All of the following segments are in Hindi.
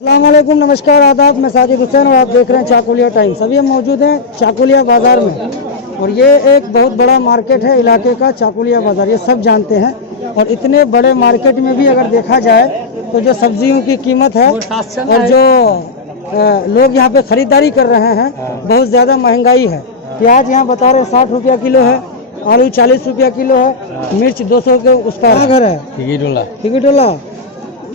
अस्सलाम वालेकुम, नमस्कार, आदाब। मैं साजिद हुसैन और आप देख रहे हैं चाकुलिया टाइम्स। अभी हम मौजूद हैं चाकुलिया बाज़ार में और ये एक बहुत बड़ा मार्केट है इलाके का। चाकुलिया बाज़ार ये सब जानते हैं और इतने बड़े मार्केट में भी अगर देखा जाए तो जो सब्जियों की कीमत है और जो लोग यहाँ पे ख़रीदारी कर रहे हैं बहुत ज़्यादा महंगाई है। प्याज यहाँ बता रहे 60 रुपया किलो है, आलू 40 रुपया किलो है, मिर्च 200 के उस पर घर है। टिकीटोला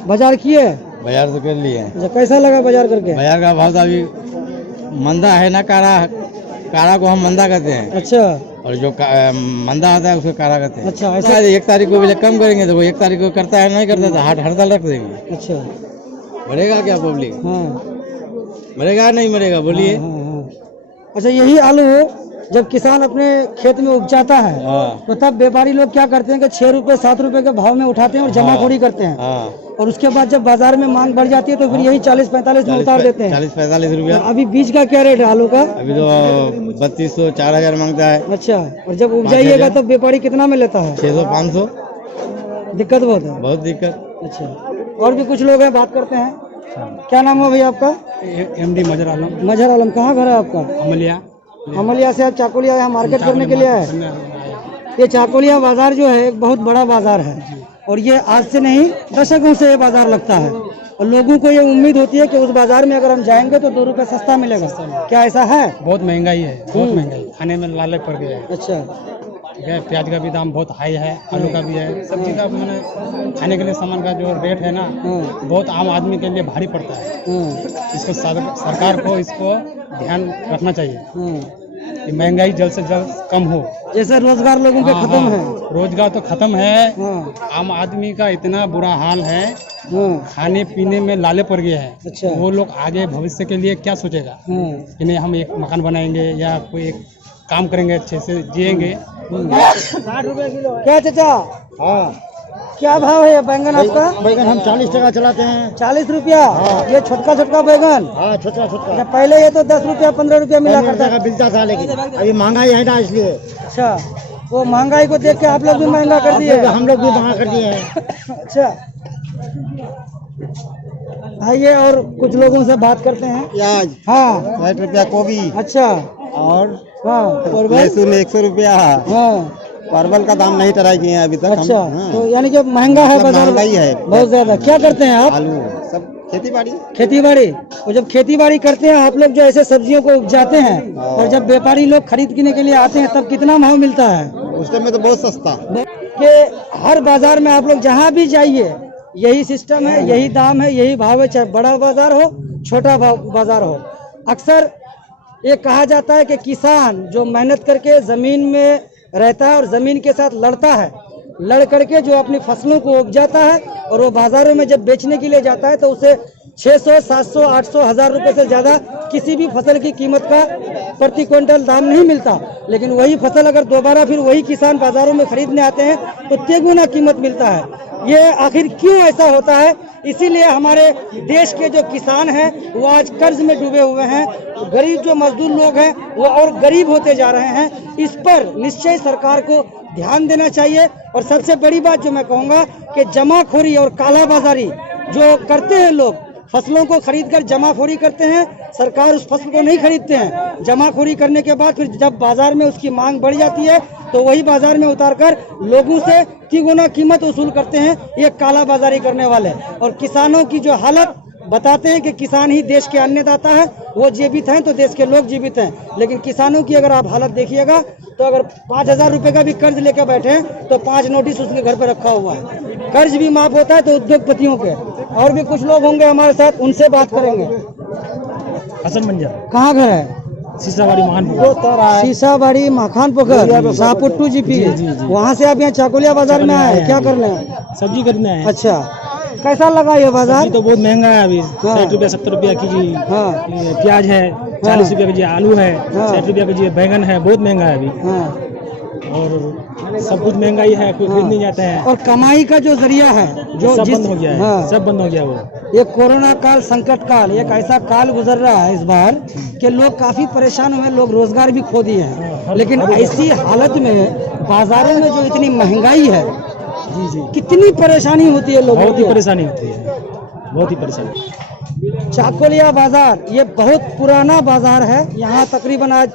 बाजार किए बाजार तो कर लिए। अच्छा, कैसा लगा बाजार करके? बाजार का भाव तो अभी मंदा है ना, कारा को हम मंदा कहते हैं। अच्छा, और जो मंदा होता है उसको कारा कहते हैं। अच्छा, ऐसा। 1 तारीख को भी कम करेंगे तो वो 1 तारीख को करता है, नहीं करता तो हड़ताल रख देंगे। अच्छा, मरेगा क्या पब्लिक? हाँ, मरेगा नहीं मरेगा बोलिए। हाँ, हाँ, हाँ। अच्छा, यही आलू जब किसान अपने खेत में उपजाता है तो तब व्यापारी लोग क्या करते हैं कि 6 रुपए 7 रुपए के भाव में उठाते हैं और जमाखोरी करते हैं। और उसके बाद जब बाजार में मांग बढ़ जाती है तो फिर यही 40-45 में उतार देते हैं। 40-45 रुपया। अभी बीज का क्या रेट है आलू का? अभी तो 3200 4000 मांगता है। अच्छा, और जब उपजाइएगा तो व्यापारी कितना में लेता है? 600-500। दिक्कत बहुत है, बहुत दिक्कत। अच्छा, और भी कुछ लोग हैं, बात करते हैं। क्या नाम है भैया आपका? MD मजहर आलम। मजहर आलम, कहाँ घर है आपका? अमलिया से आप चाकुलिया यहाँ मार्केट करने के लिए आए? ये चाकुलिया बाजार जो है एक बहुत बड़ा बाजार है और ये आज से नहीं दशकों से ये बाजार लगता है और लोगों को ये उम्मीद होती है कि उस बाजार में अगर हम जाएंगे तो 2 रुपए सस्ता मिलेगा। क्या ऐसा है? बहुत महंगाई है, बहुत महंगाई, खाने में लालच पड़ गया है। अच्छा, ठीक है, प्याज का भी दाम बहुत हाई है, आलू का भी है, सब्जी का मैंने खाने के लिए सामान का जो रेट है ना बहुत आम आदमी के लिए भारी पड़ता है। इसको सरकार को इसको ध्यान रखना चाहिए कि महंगाई जल्द से जल्द कम हो। जैसे रोजगार लोगों के खत्म है। रोजगार तो खत्म है, आम आदमी का इतना बुरा हाल है, खाने पीने में लाले पड़ गया है। अच्छा, वो लोग आगे भविष्य के लिए क्या सोचेगा कि नहीं हम एक मकान बनाएंगे या कोई एक काम करेंगे, अच्छे से जिएंगे। 60 रुपए किलो। क्या चाचा? हाँ, क्या भाव है बैंगन आपका? बैगन हम 40 टका चलाते हैं। 40 रुपया? ये छोटका छोटका बैगन? हाँ, छोटा। पहले ये तो 10 रुपया 15 रुपया मिला करता था। मिलता था, लेकिन अभी महंगाई है ना इसलिए। अच्छा, वो महंगाई को देख के आप लोग भी महंगा कर दिए? हम लोग भी महंगा कर दिए हैं। अच्छा, आइए और कुछ लोगों से बात करते हैं। प्याज हाँ, 60 रुपया गोभी। अच्छा, और हाँ, लहसुन 100 रुपया। हाँ, परवल का दाम नहीं ट्राई किए हैं अभी तक। अच्छा, तो यानी कि महंगा है बाजार? महंगाई है बहुत ज्यादा। क्या करते हैं आप? आलू सब खेती बाड़ी। और जब खेती बाड़ी करते हैं आप लोग जो ऐसे सब्जियों को उपजाते हैं और जब व्यापारी लोग खरीदने के लिए आते हैं तब कितना भाव मिलता है? उस टाइम में तो बहुत सस्ता। कि हर बाजार में आप लोग जहाँ भी जाइए यही सिस्टम है, यही दाम है, यही भाव है, चाहे बड़ा बाजार हो छोटा बाजार हो। अक्सर ये कहा जाता है कि किसान जो मेहनत करके जमीन में रहता है और जमीन के साथ लड़ता है, लड़ करके जो अपनी फसलों को उपजाता है और वो बाजारों में जब बेचने के लिए जाता है तो उसे 600, 700, 800, 1000 रुपए से ज्यादा किसी भी फसल की कीमत का प्रति क्विंटल दाम नहीं मिलता। लेकिन वही फसल अगर दोबारा फिर वही किसान बाजारों में खरीदने आते हैं तो तिगुना कीमत मिलता है। ये आखिर क्यों ऐसा होता है? इसीलिए हमारे देश के जो किसान हैं वो आज कर्ज में डूबे हुए हैं, गरीब जो मजदूर लोग हैं वो और गरीब होते जा रहे हैं। इस पर निश्चय सरकार को ध्यान देना चाहिए। और सबसे बड़ी बात जो मैं कहूँगा कि जमाखोरी और कालाबाजारी जो करते हैं लोग, फसलों को खरीदकर जमाखोरी करते हैं, सरकार उस फसल को नहीं खरीदते हैं। जमाखोरी करने के बाद फिर जब बाजार में उसकी मांग बढ़ जाती है तो वही बाजार में उतारकर लोगों से तिगुना कीमत वसूल करते हैं ये कालाबाजारी करने वाले। और किसानों की जो हालत बताते हैं कि किसान ही देश के अन्नदाता है, वो जीवित हैं तो देश के लोग जीवित हैं। लेकिन किसानों की अगर आप हालत देखिएगा तो अगर 5000 रुपए का भी कर्ज लेकर बैठे तो 5 नोटिस उसके घर पर रखा हुआ है। कर्ज भी माफ होता है तो उद्योगपतियों के। और भी कुछ लोग होंगे हमारे साथ, उनसे बात करेंगे। हसन मंजर। कहाँ घर है? सीसाबाड़ी मखान पोखर, शाहपुर जीपी। वहाँ से आप यहाँ चाकुलिया बाजार में आए, क्या करने? सब्जी खरीदना है। अच्छा, कैसा लगा ये बाजार? तो बहुत महंगा है अभी। 60 रुपया 70 रुपया केजी प्याज है, 40 रुपया केजी आलू है, 60 रुपया केजी बैगन है, बहुत महंगा है अभी। और सब कुछ महंगाई है, कोई खरीद नहीं जाता है। और कमाई का जो जरिया है जो सब बंद हो गया है। सब बंद हो गया। वो ये कोरोना काल, संकट काल, एक ऐसा काल गुजर रहा है इस बार कि लोग काफी परेशान हुए, लोग रोजगार भी खो दिए हैं। लेकिन ऐसी हालत में बाजारों में जो इतनी महंगाई है, जी कितनी परेशानी होती है लोगों को। बहुत ही परेशानी होती है, बहुत ही परेशानी। चाकोलिया बाजार ये बहुत पुराना बाजार है। यहाँ तकरीबन आज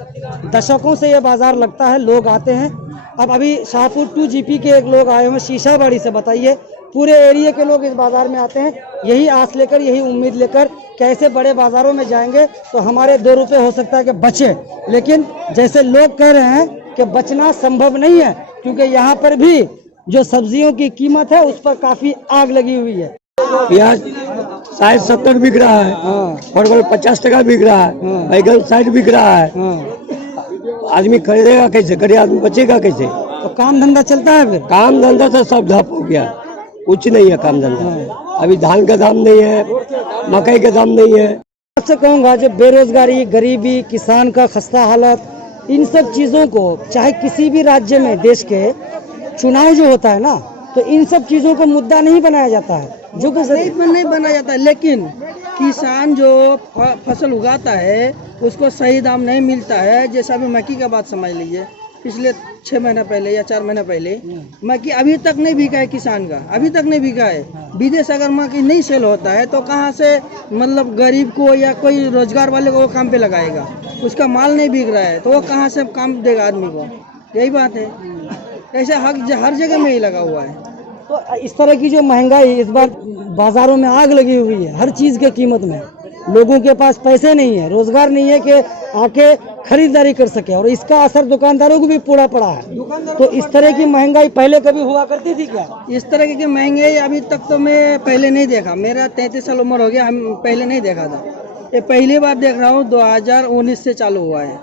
दशकों से ये बाजार लगता है, लोग आते हैं। अब अभी शाहपुर 2 GP के एक लोग आए हुए शीशाबाड़ी से। बताइए, पूरे एरिया के लोग इस बाजार में आते हैं यही आस लेकर, यही उम्मीद लेकर कैसे बड़े बाजारों में जाएंगे तो हमारे 2 रुपए हो सकता है कि बचे। लेकिन जैसे लोग कह रहे हैं कि बचना संभव नहीं है, क्योंकि यहाँ पर भी जो सब्जियों की कीमत है उस पर काफी आग लगी हुई है। प्याज 60-70 बिक रहा है, परवल 50 टका बिक रहा है, बैगन 60 बिक रहा है। आदमी खरीदेगा कैसे, गरीब आदमी बचेगा कैसे? तो काम धंधा चलता है फिर? काम धंधा तो सब ठप हो गया, कुछ नहीं है काम धंधा। अभी धान का दाम नहीं है, मकई का दाम नहीं है। आपसे कहूँगा जो बेरोजगारी, गरीबी, किसान का खस्ता हालत, इन सब चीजों को चाहे किसी भी राज्य में देश के चुनाव जो होता है ना, तो इन सब चीजों को मुद्दा नहीं बनाया जाता है, जो कि नहीं बनाया जाता है। लेकिन किसान जो फसल उगाता है उसको सही दाम नहीं मिलता है। जैसा अभी मक्की का बात समझ लीजिए, पिछले 6 महीना पहले या 4 महीना पहले मक्की अभी तक नहीं बिका है किसान का, अभी तक नहीं बिका है। विदेश अगर मक्की नहीं सेल होता है तो कहाँ से मतलब गरीब को या कोई रोजगार वाले को वो काम पे लगाएगा? उसका माल नहीं बिक रहा है तो वो कहाँ से काम देगा आदमी को? यही बात है। ऐसे हर जगह में ही लगा हुआ है। तो इस तरह की जो महंगाई इस बार बाजारों में आग लगी हुई है, हर चीज के कीमत में। लोगों के पास पैसे नहीं है, रोजगार नहीं है कि आके खरीदारी कर सके, और इसका असर दुकानदारों को भी पूरा पड़ा है। तो इस तरह की महंगाई पहले कभी हुआ करती थी क्या? इस तरह की महंगाई अभी तक तो मैं पहले नहीं देखा। मेरा 33 साल उम्र हो गया, हम पहले नहीं देखा था। ये पहली बार देख रहा हूँ। 2019 से चालू हुआ है,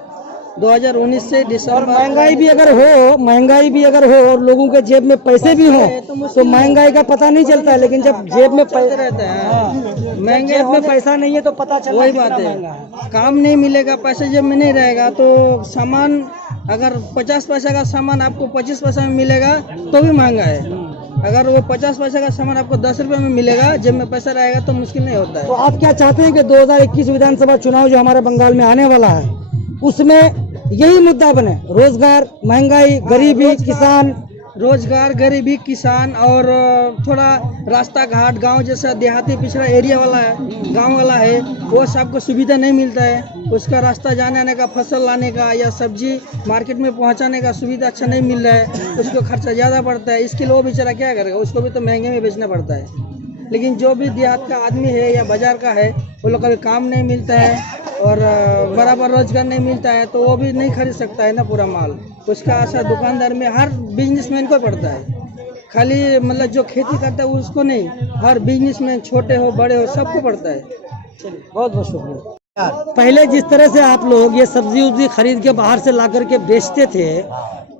2019 से दिसंबर। महंगाई भी अगर हो और लोगों के जेब में पैसे भी हो तो महंगाई का पता नहीं चलता है। लेकिन जब जेब में पैसे रहते हैं, महंगे में पैसा नहीं है तो पता चलता वही बात है। काम नहीं मिलेगा, पैसे जेब में नहीं रहेगा तो सामान अगर 50 पैसा का सामान आपको 25 पैसा में मिलेगा तो भी महंगा है। अगर वो 50 पैसा का सामान आपको 10 रुपए में मिलेगा, जेब में पैसा रहेगा तो मुश्किल नहीं होता है। तो आप क्या चाहते हैं कि 2021 विधानसभा चुनाव जो हमारे बंगाल में आने वाला है उसमें यही मुद्दा बने? रोजगार, महंगाई, गरीबी, किसान, रोजगार, गरीबी, किसान और थोड़ा रास्ता घाट, गांव जैसा देहाती पिछड़ा एरिया वाला है, गांव वाला है, वो सबको सुविधा नहीं मिलता है। उसका रास्ता जाने आने का, फसल लाने का या सब्जी मार्केट में पहुंचाने का सुविधा अच्छा नहीं मिल रहा है। उसको खर्चा ज़्यादा पड़ता है। इसके लिए वो बेचारा क्या करेगा? उसको भी तो महंगे में बेचना पड़ता है। लेकिन जो भी देहात का आदमी है या बाजार का है, वो लोग कभी काम नहीं मिलता है और बराबर रोजगार नहीं मिलता है तो वो भी नहीं खरीद सकता है ना पूरा माल। उसका असर दुकानदार में, हर बिजनेसमैन को पड़ता है। खाली मतलब जो खेती करता है उसको नहीं, हर बिजनेसमैन, छोटे हो बड़े हो, सबको पड़ता है। बहुत बहुत शुक्रिया। पहले जिस तरह से आप लोग ये सब्जी उब्जी खरीद के बाहर से ला करके बेचते थे,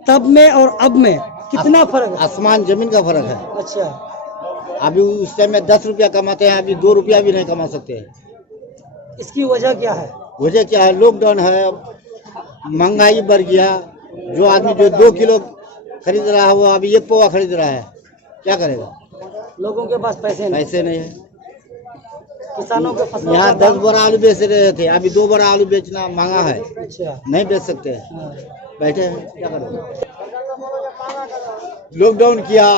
तब में और अब में कितना फर्क है? आसमान जमीन का फर्क है। अच्छा, अभी उस टाइम में 10 रुपया कमाते हैं, अभी 2 रुपया भी नहीं कमा सकते हैं। इसकी वजह क्या है? वजह क्या है? लॉकडाउन है, महंगाई बढ़ गया। जो आदमी जो 2 किलो खरीद रहा है वो अभी 1 पौवा खरीद रहा है, क्या करेगा? लोगों के पास पैसे नहीं है। किसानों के फसल यहाँ 10 बोरा आलू बेच रहे थे, अभी 2 बोरा आलू बेचना महंगा है। अच्छा, नहीं बेच सकते हैं, बैठे हैं, क्या करेंगे? लॉकडाउन किया,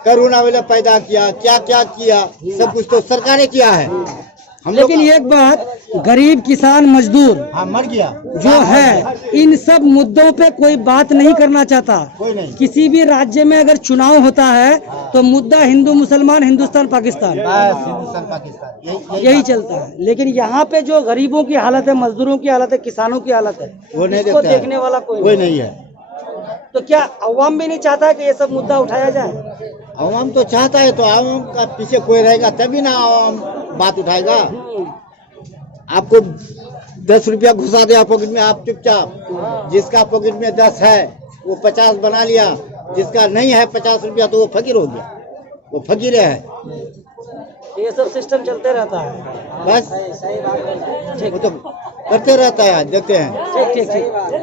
कोरोना वाला पैदा किया, क्या क्या किया, सब कुछ तो सरकार ने किया है। लेकिन एक बात, गरीब, किसान, मजदूर मर गया जो है, इन सब मुद्दों पे कोई बात नहीं करना चाहता। कोई नहीं। किसी भी राज्य में अगर चुनाव होता है तो मुद्दा हिंदू मुसलमान, हिंदुस्तान पाकिस्तान, हिंदुस्तान पाकिस्तान यही चलता है। लेकिन यहाँ पे जो गरीबों की हालत है, मजदूरों की हालत है, किसानों की हालत है, वो नहीं इसको देखता है। देखने वाला कोई नहीं है। तो क्या अवाम भी नहीं चाहता कि ये सब मुद्दा उठाया जाए? आवाम तो चाहता है, तो आवाम का पीछे कोई रहेगा तभी ना आवाम बात उठाएगा। आपको 10 रुपया घुसा दिया पॉकेट में, आप चुपचाप, जिसका पॉकेट में 10 है वो 50 बना लिया, जिसका नहीं है 50 रुपया तो वो फकीर हो गया, वो फकीर है। ये सब सिस्टम चलते रहता है, बस वो तो करते रहता है, देखते हैं। ठीक।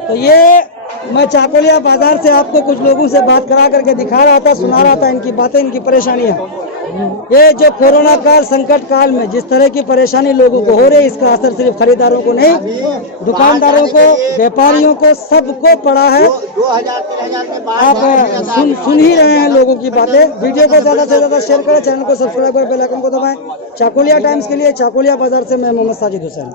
तो ये मैं चाकोलिया बाजार से आपको कुछ लोगों से बात करा करके दिखा रहा था, सुना रहा था इनकी बातें, इनकी परेशानियां। ये जो कोरोना काल संकट काल में जिस तरह की परेशानी लोगों को हो रही है, इसका असर सिर्फ खरीदारों को नहीं, दुकानदारों को, व्यापारियों को, सबको पड़ा है। 2000-3000 में आप सुन ही रहे हैं लोगों की बातें। वीडियो को ज्यादा से ज्यादा शेयर करें, चैनल को सब्सक्राइब करें, बेल आइकन को दबाएं। चाकुलिया टाइम्स के लिए चाकुलिया बाजार से मैं मोहम्मद साजिद हुसैन।